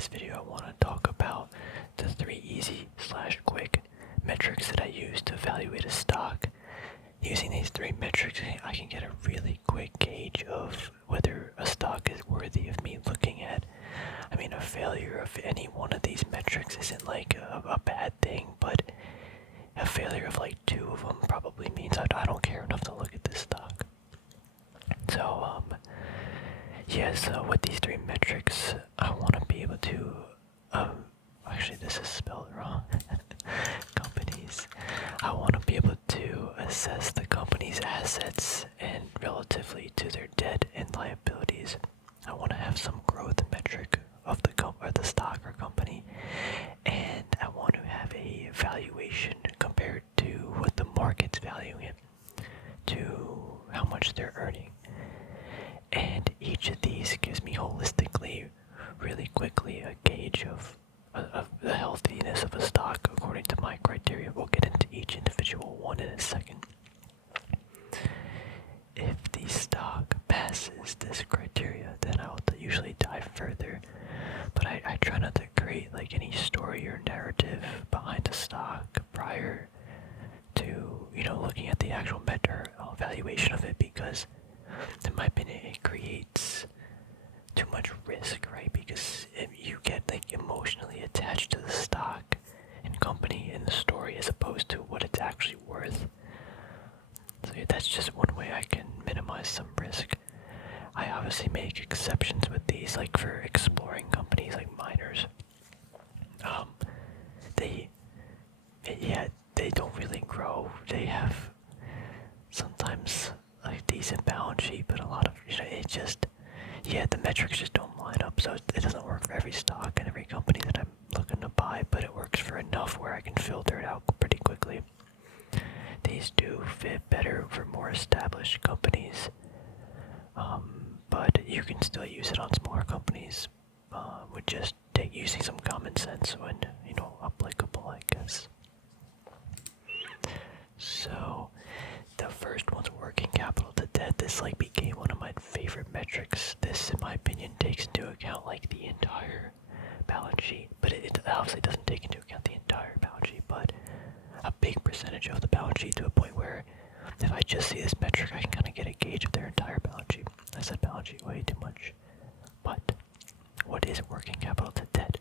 this video, I want to talk about the 3 easy/quick metrics that I use to evaluate a stock. Using these 3 metrics, I can get a really quick gauge of whether a stock is worthy of me looking at. I mean, a failure of any one of these metrics isn't like a bad thing, but a failure of like 2 of them probably means I don't care enough to look at this stock. So, so with these 3 metrics, I want to be able to, actually this is spelled wrong, companies. I want to be able to assess the company's assets and relatively to their debt and liabilities. I want to have some growth metric of the the stock or company, and I want to have a valuation compared to what the market's valuing it, to how much they're earning. And each of these gives me holistically, really quickly, a gauge of the healthiness of a stock according to my criteria. We'll get into each individual one in a second. If the stock passes this criteria, then I'll usually dive further. But I try not to create like any story or narrative behind the stock prior to, looking at the actual valuation of it, because in my opinion it creates too much risk, right? Because if you get like emotionally attached to the stock and company and the story as opposed to what it's actually worth. So that's just one way I can minimize some risk. I obviously make exceptions with these, like for exploring companies like miners. They don't really grow. They have sometimes like decent balance sheet, but a lot of the metrics just don't line up. So it doesn't work for every stock and every company that I'm looking to buy, but it works for enough where I can filter it out pretty quickly. These do fit better for more established companies, but you can still use it on smaller companies with just using some common sense when applicable, I guess. So the first one's working capital to debt. This became one of my favorite metrics. This, in my opinion, takes into account the entire balance sheet, but it obviously doesn't take into account the entire balance sheet, but a big percentage of the balance sheet, to a point where if I just see this metric, I can kind of get a gauge of their entire balance sheet. I said balance sheet way too much. But what is working capital to debt?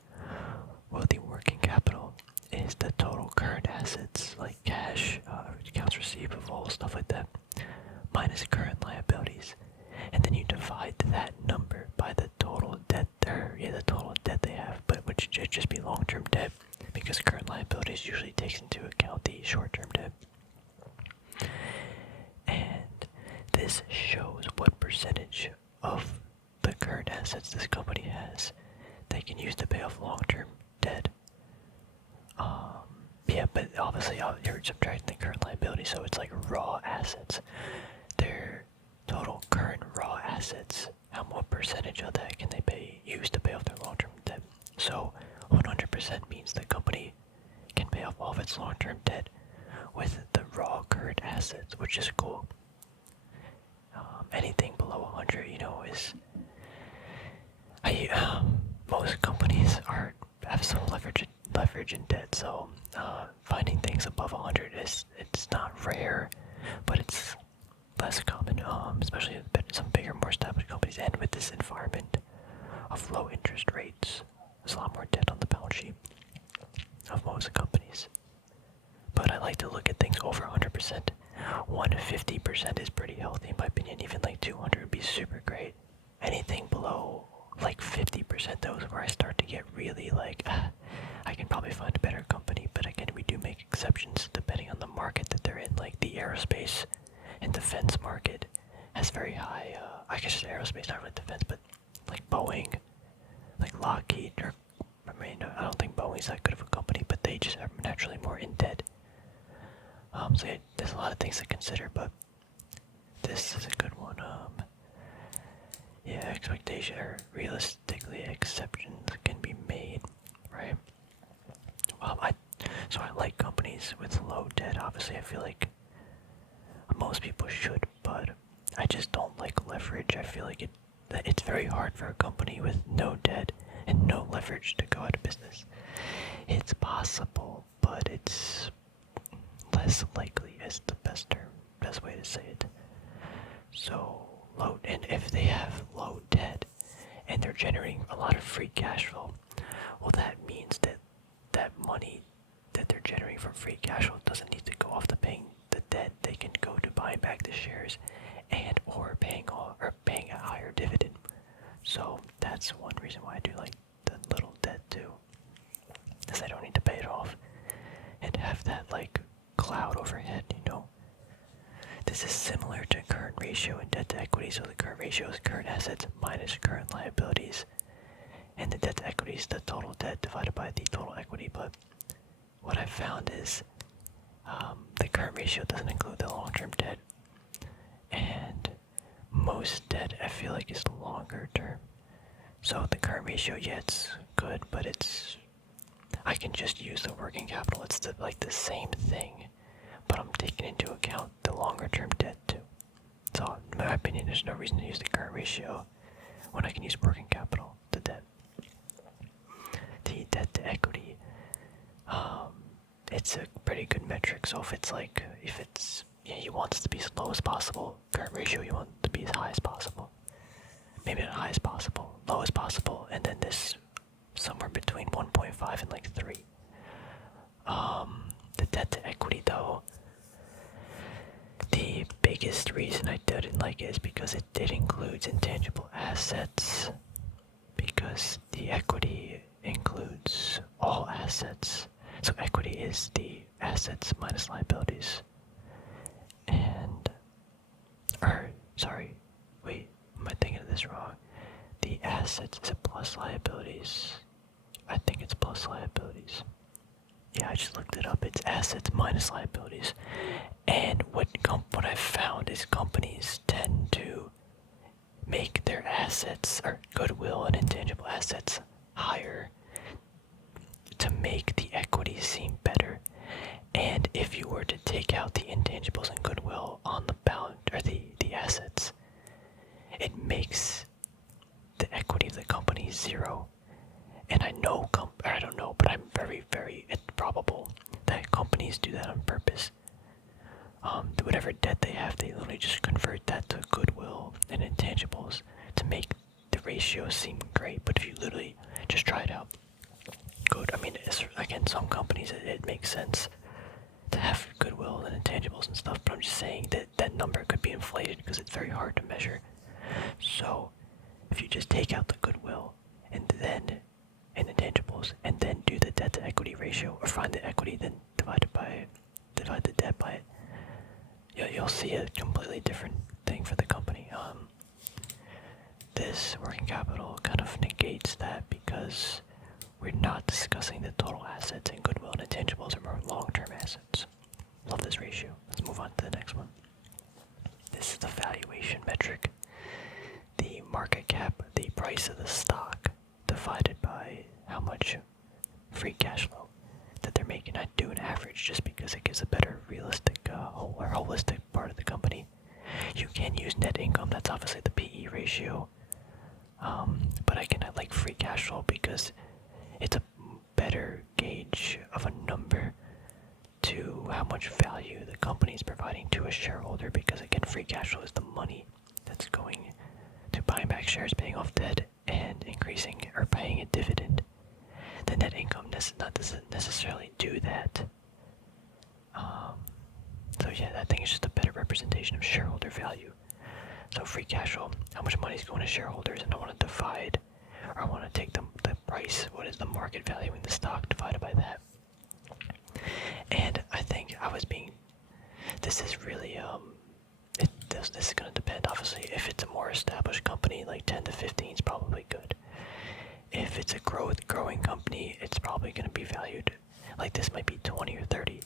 Well, the working capital is the total current assets, like cash, accounts receivable, stuff like that, minus current liabilities. And then you divide that number by the total debt, the total debt they have, but which should just be long-term debt, because current liabilities usually takes into account the short-term debt. And this shows what percentage of the current assets this company has they can use to pay off long-term debt. But obviously you're subtracting the current liability, so it's like raw assets. Their total current raw assets, what percentage of that can they use to pay off their long-term debt? So 100% means the company can pay off all of its long-term debt with the raw current assets, which is cool. Anything below 100, is most companies have some leverage in debt, so finding things above 100 it's not rare, but it's less common, especially with some bigger, more established companies. And with this environment of low interest rates, there's a lot more debt on the balance sheet of most companies. But I like to look at things over 100%. 150% is pretty healthy in my opinion. Even 200 would be super great. Anything below 50%, though, is where I start to get really I can probably find a better company. But again, we do make exceptions depending on the market that they're in. Like the aerospace and defense market has very high, I guess aerospace, not really defense, but Boeing, Lockheed, I don't think Boeing's that good of a company, but they just are naturally more in debt. So there's a lot of things to consider, but this is a good one. Expectation, or realistically exceptions can be made, right? So I like companies with low debt. Obviously, I feel like most people should, but I just don't like leverage. I feel like it's very hard for a company with no debt and no leverage leverage to go out of business. It's possible, but it's less likely is the best way to say it. So low, and if they have low debt and they're generating a lot of free cash flow, well, that means that that money that they're generating from free cash flow doesn't need to go off to paying the debt. They can go to buying back the shares and or paying a higher dividend. So that's one reason why I do like the little debt too, because I don't need to pay it off and have that like cloud overhead, This is similar to current ratio and debt to equity. So the current ratio is current assets minus current liabilities, and the debt to equity is the total debt divided by the total equity. But what I've found is the current ratio doesn't include the long-term debt, and most debt I feel like is longer term. So the current ratio, yeah, it's good, but I can just use the working capital. It's like the same thing, but I'm taking into account the longer term debt too. So in my opinion, there's no reason to use the current ratio when I can use working capital to debt. The debt to equity, it's a pretty good metric. So you want it to be as low as possible. Current ratio, you want it to be as high as possible. Maybe not high as possible, low as possible, and then this somewhere between 1.5 and like 3. The debt to equity though, the biggest reason I didn't like it is because it includes intangible assets, because the equity includes all assets. So equity is the assets minus liabilities. Am I thinking of this wrong? The assets, is it plus liabilities? I think it's plus liabilities. Yeah, I just looked it up. It's assets minus liabilities. And what I've found is companies tend to make their assets, or goodwill and intangible assets, higher to make the equity seem better. And if you were to take out the intangibles and goodwill on the balance, or the assets, it makes the equity of the company 0. And I don't know, but I'm very, very probable that companies do that on purpose. Whatever debt they have, they literally just convert that to goodwill and intangibles to make the ratio seem great. But if you literally just try it out, again, some companies it makes sense to have goodwill and intangibles and stuff, but I'm just saying that that number could be inflated because it's very hard to measure. So if you just take out the goodwill and intangibles and then do the debt to equity ratio, or find the equity, then divide the debt by it, you'll see a completely different thing for the company. This working capital kind of negates that because we're not discussing the total assets, and goodwill and intangibles are more long-term assets. Love this ratio. Let's move on to the next one. This is the valuation metric. The market cap, the price of the stock, divided by how much free cash flow that they're making. I do an average just because it gives a better realistic or holistic part of the company. You can use net income, that's obviously the PE ratio. But I can like free cash flow because it's a better gauge of a number to how much value the company is providing to a shareholder, because again, free cash flow is the money that's going to buying back shares, paying off debt, and increasing or paying a dividend. The net income doesn't necessarily do that. So yeah, I think it's just a better representation of shareholder value. So free cash flow, how much money is going to shareholders, and I want to divide, or I want to take the price, what is the market value in the stock, divided by that. And I think this is really, this is going to depend, obviously. If it's a more established company, like 10 to 15 is probably good. If it's a growing company, it's probably going to be valued, like this might be 20 or 30,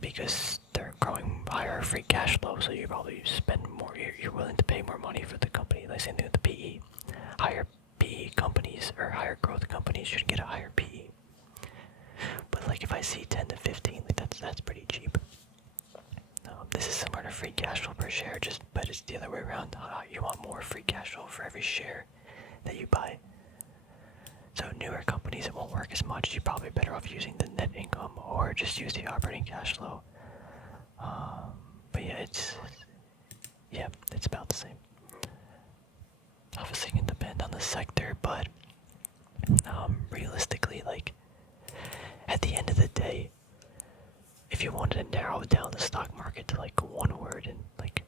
because they're growing higher free cash flow, so you probably spend more, you're willing to pay more money for the company. Like same thing with the PE. Higher PE companies, or higher growth companies, should get a higher PE. But like if I see 10 to 15, like that's pretty cheap. This is similar to free cash flow per share, but it's the other way around. You want more free cash flow for every share that you buy. So newer companies, it won't work as much. You're probably better off using the net income or just use the operating cash flow. But yeah, it's about the same. Obviously, it can depend on the sector, but realistically, like at the end of the day, if you wanted to narrow down the stock market to like one word, and like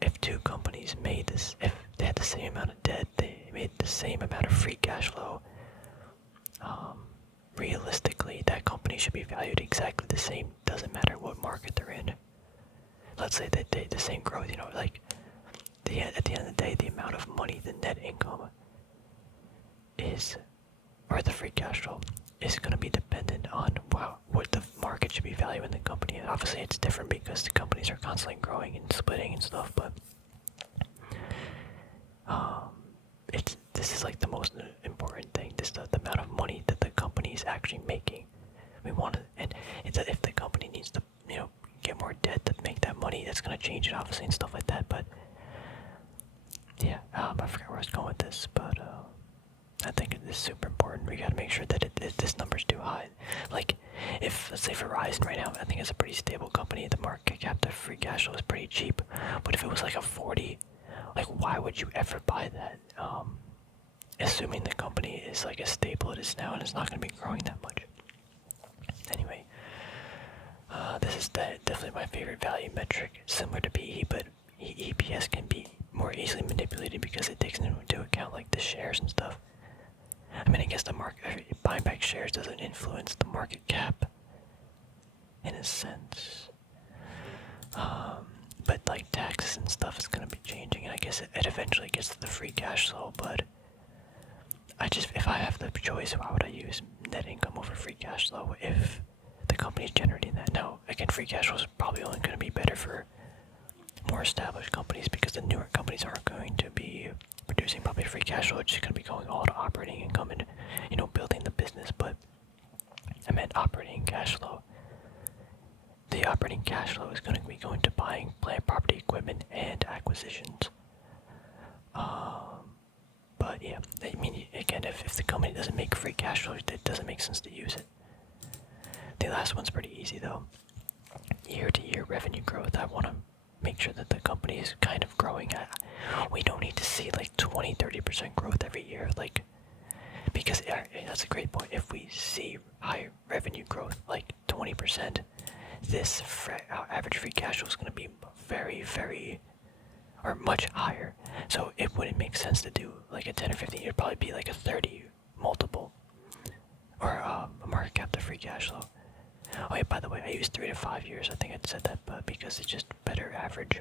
if two companies made this, if they had the same amount of debt, they made the same amount of free cash flow, realistically, that company should be valued exactly the same. Doesn't matter what market they're in. Let's say that they the same growth, like at the end of the day, the amount of money, the net income is, or the free cash flow, is going to be dependent on what the market should be valuing the company. And obviously, it's different because the companies are constantly growing and splitting and stuff. But this is like the most important thing. This the amount of money that the company is actually making. We want to, and it's if the company needs to, get more debt to make that money, that's going to change it, obviously, and stuff like that. But yeah, I forgot where I was going with this, but I think it is super important. We gotta make sure that this number's too high. Like, if, let's say Verizon right now, I think it's a pretty stable company, the market cap, the free cash flow is pretty cheap. But if it was like a 40, like, why would you ever buy that? Assuming the company is like as stable as it is now and it's not gonna be growing that much. Anyway, this is definitely my favorite value metric, similar to PE, but EPS can be more easily manipulated because it takes into account like the shares and stuff. I mean, I guess the market, buying back shares doesn't influence the market cap in a sense. But like taxes and stuff is going to be changing, and I guess it eventually gets to the free cash flow. But if I have the choice, why would I use net income over free cash flow if the company's generating that? Now, again, free cash flow is probably only going to be better for more established companies because the newer companies aren't going to be producing probably free cash flow. It's just going to be going all to operating income and, building the business. But I meant operating cash flow. The operating cash flow is going to be going to buying plant, property, equipment, and acquisitions. But yeah, I mean, again, if the company doesn't make free cash flow, it doesn't make sense to use it. The last one's pretty easy though. Year-to-year revenue growth. I want to make sure that the company is kind of growing. We don't need to see like 20-30% growth every year, like, because that's a great point. If we see high revenue growth, like 20%, this average free cash flow is going to be very, very, or much higher. So it wouldn't make sense to do like a 10 or 15. It'd probably be like a 30 multiple, or a market cap to free cash flow. Oh yeah, by the way, I use 3 to 5 years. I think I said that, but because it's just better average.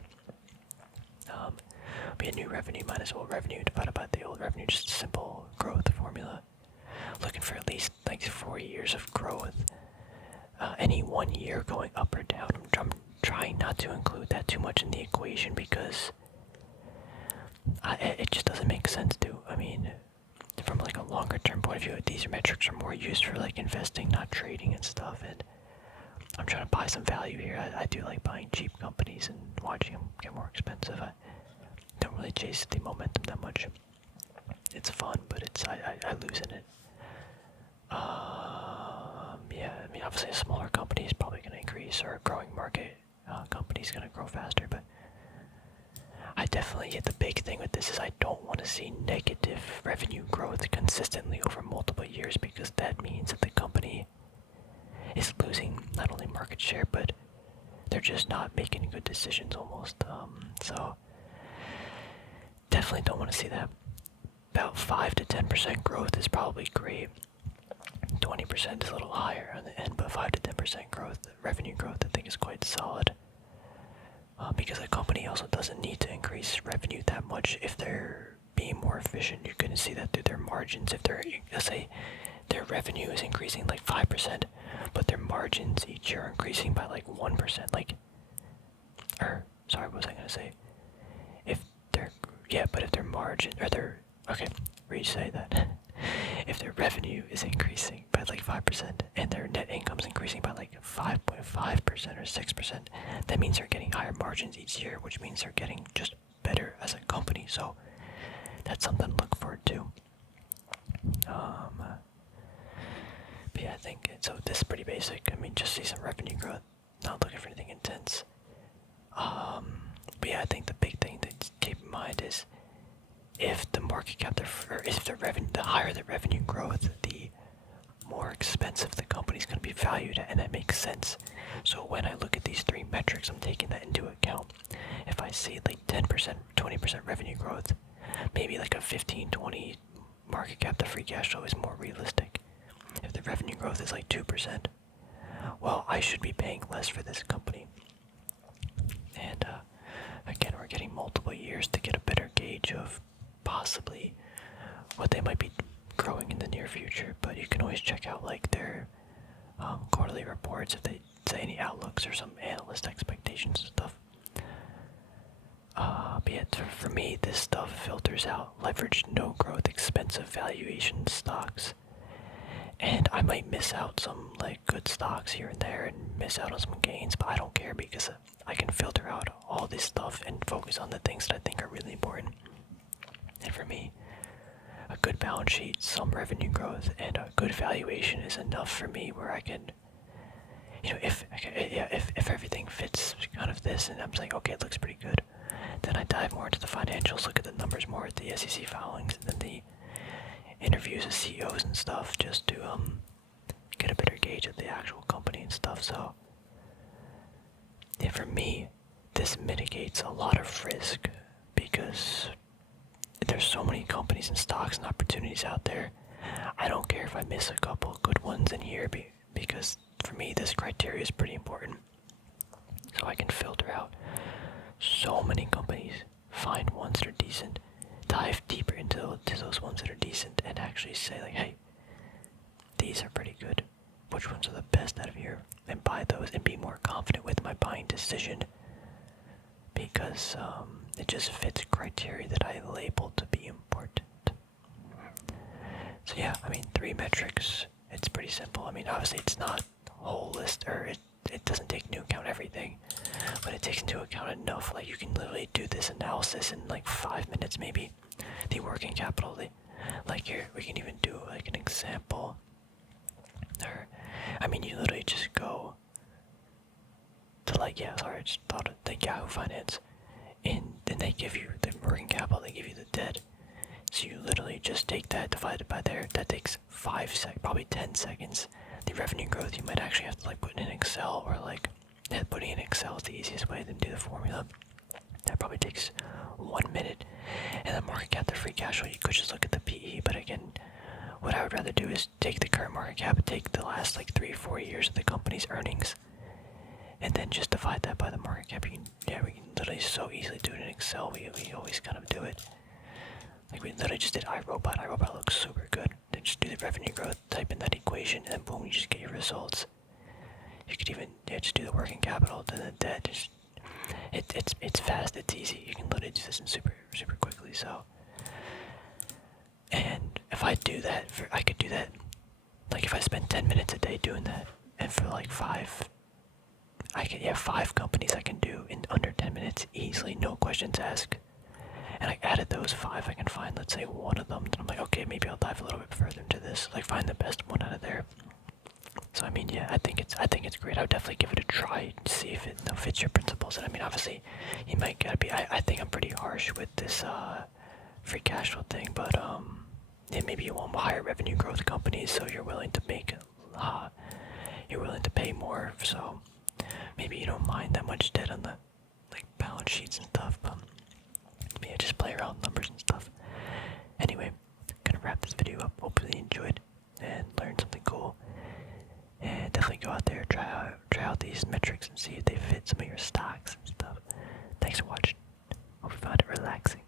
Be a new revenue minus old revenue divided by the old revenue, just a simple growth formula. Looking for at least like 4 years of growth. Any 1 year going up or down, I'm trying not to include that too much in the equation because it just doesn't make sense to. I mean, from like a longer term point of view, these metrics are more used for like investing, not trading and stuff. And I'm trying to buy some value here. I do like buying cheap companies and watching them get more expensive. I don't really chase the momentum that much. It's fun, but I lose in it. Yeah, I mean, obviously a smaller company is probably going to increase, or a growing market company is going to grow faster, but I definitely, the big thing with this is I don't want to see negative revenue growth consistently over multiple years, because that means that the company is losing not only market share, but they're just not making good decisions almost. So definitely don't want to see that. About 5 to 10% growth is probably great. 20% is a little higher on the end, but 5 to 10% growth, revenue growth, I think is quite solid. Because a company also doesn't need to increase revenue that much if they're being more efficient. You can see that through their margins. If they're, let's say, their revenue is increasing like 5%, but their margins each year are increasing by like 1%, like, or, sorry, what was I going to say? But if their margin, or their, okay, re-say that. If their revenue is increasing by like 5% and their net income is increasing by like 5.5% or 6%, that means they're getting higher margins each year, which means they're getting just better as a company. So that's something to look forward to. basic. I mean, just see some revenue growth. Not looking for anything intense. But yeah, I think the big thing to keep in mind is if the market cap, or if the revenue, the higher the revenue growth, the more expensive the company's going to be valued at, and that makes sense. So when I look at these three metrics, I'm taking that into account. If I see like 10%, 20% revenue growth, maybe like a 15, 20 market cap to free cash flow is more realistic. If the revenue growth is like 2%, well, I should be paying less for this company. And again, we're getting multiple years to get a better gauge of possibly what they might be growing in the near future, but you can always check out like their quarterly reports if they say any outlooks or some analyst expectations and stuff. But yeah, for me, this stuff filters out leveraged, no growth, expensive valuation stocks. And I might miss out some like good stocks here and there and miss out on some gains, but I don't care because I can filter out all this stuff and focus on the things that I think are really important. And for me, a good balance sheet, some revenue growth, and a good valuation is enough for me where I can, if everything fits kind of this, and I'm like, okay, it looks pretty good, then I dive more into the financials, look at the numbers more, at the SEC filings, and then the interviews with CEOs and stuff, just to get a better gauge of the actual company and stuff. So, yeah, for me, this mitigates a lot of risk because there's so many companies and stocks and opportunities out there. I don't care if I miss a couple good ones in here because for me this criteria is pretty important. So I can filter out so many companies, find ones that are decent, dive deeper into those ones that are decent, and actually say like, hey, these are pretty good. Which ones are the best out of here? And buy those and be more confident with my buying decision because it just fits criteria that I labeled to be important. So yeah, I mean, 3 metrics, it's pretty simple. I mean, obviously it's not a whole list, or it doesn't take into account everything, but it takes into account enough. Like, you can literally do this analysis in like 5 minutes maybe. The working capital, like here, we can even do like an example. Or, I mean, you literally just go to like, yeah, sorry, I just thought of the Yahoo Finance. And then they give you the working capital, they give you the debt. So you literally just take that divided by there. That takes 5 seconds, probably 10 seconds. The revenue growth, you might actually have to like put in Excel, or like, putting in Excel is the easiest way to do the formula. That probably takes 1 minute. And the market cap, the free cash flow, you could just look at the PE. But again, what I would rather do is take the current market cap and take the last like 3-4 years of the company's earnings, and then just divide that by the market cap. We can literally so easily do it in Excel. We always kind of do it. Like, we literally just did iRobot. iRobot looks super good. Then just do the revenue growth, type in that equation, and then boom, you just get your results. You could even just do the working capital, then the debt. It's fast, it's easy. You can literally do this in super quickly. So, and if I do that, I could do that. Like, if I spend 10 minutes a day doing that, and for like 5 companies I can do in under 10 minutes easily, no questions asked. And I added those 5, I can find, let's say, one of them, and I'm like, okay, maybe I'll dive a little bit further into this, like find the best one out of there. So I mean, yeah, I think it's great. I would definitely give it a try to see if it fits your principles. And I mean, obviously, you might gotta be. I think I'm pretty harsh with this free cash flow thing, but yeah, maybe you want higher revenue growth companies, so you're willing to make, you're willing to pay more. So maybe you don't mind that much debt on the like balance sheets and stuff. But yeah, just play around with numbers and stuff. Anyway, gonna wrap this video up. Hopefully you enjoyed and learned something cool. And definitely go out there, try out these metrics and see if they fit some of your stocks and stuff. Thanks for watching. Hope you found it relaxing.